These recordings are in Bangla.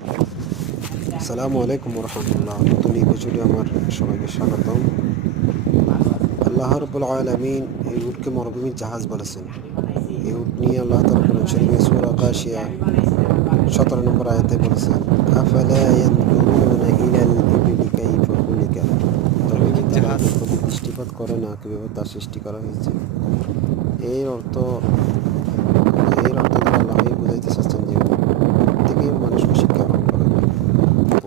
আসসালামু আলাইকুম রহমতুল্লাহ। নতুন এপিসোডে আমার সবাইকে স্বাগতম। আল্লাহ রাব্বুল আলামিন এই উটকে মরুভূমির জাহাজ বলেছেন। এই উট নিয়ে আল্লাহ তাআলা কোরআন শরীফে সূরা গাশিয়া 17 নম্বর আয়াতে বলেছেন, আফালা ইয়ানজুরুনা ইলাল ইবলি কাইফা খুলিকাত। তবে কি তারা জাহাজ। উটের প্রতি দৃষ্টিপাত করে না কিভাবে তা সৃষ্টি করা হয়েছে? এর অর্থ এর অর্থ দ্বারা আল্লাহ এই বুঝাইতে চাচ্ছেন যে উট থেকে মানুষকে শিক্ষা গ্রহণ করা যায়।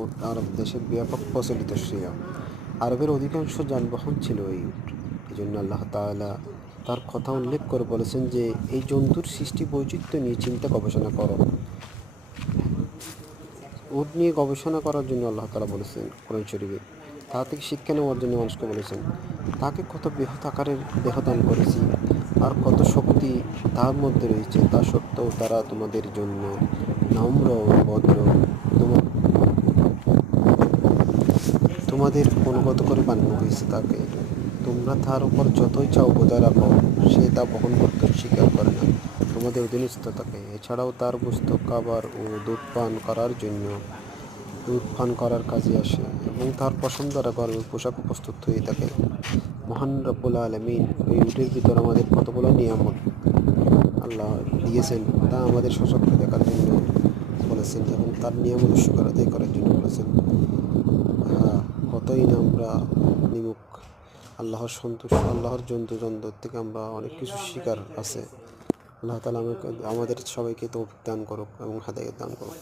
উট আরব দেশে ব্যাপক প্রচলিত ছিল। আরবের অধিকাংশ যানবাহন ছিল এই উট। এই জন্য আল্লাহ তাআলা তার কথা উল্লেখ করে বলেছেন যে এই জন্তুর সৃষ্টি বৈচিত্র্য নিয়ে চিন্তা গবেষণা করো। উট নিয়ে গবেষণা করার জন্য আল্লাহ তাআলা বলেছেন কোরআন শরীফে। তা থেকে শিক্ষা নেওয়ার জন্য মানুষকে বলেছেন, তাকে কত বৃহৎ আকারের দেহ দান করেছি আর কত শক্তি তার মধ্যে রয়েছে, তা সত্ত্বেও তারা তোমাদের জন্য নম্র ও ভদ্র, তোমাদের অনুগত করে বানানো হয়েছে তাকে। তোমরা তার উপর যতই চাও বোঝা রাখো, সে তা বহন করতে স্বীকার করে না। তোমাদের অধীনস্থ থাকে। এছাড়াও তার গোশত খাবার ও দুধ পান করার কাজে আসে এবং তার পশম দ্বারা গরমের পোশাক প্রস্তুত হয়ে থাকে। মহান রব্বুল আলামিন ওই উটের ভিতর আমাদের কতগুলো নিয়ামত আল্লাহ দিয়েছেন তা আমাদের সচক্ষে দেখার জন্য বলেছেন এবং তার নিয়ামত শুকর আদায় করার জন্য বলেছেন। কতই না আমরা নিমুখ আল্লাহর জন্তু জানোয়ার থেকে আমরা অনেক কিছু শিকার আছে। আল্লাহ তাআলা আমাদের সবাইকে তৌফিক দান করুক এবং হেদায়েত দান করুক।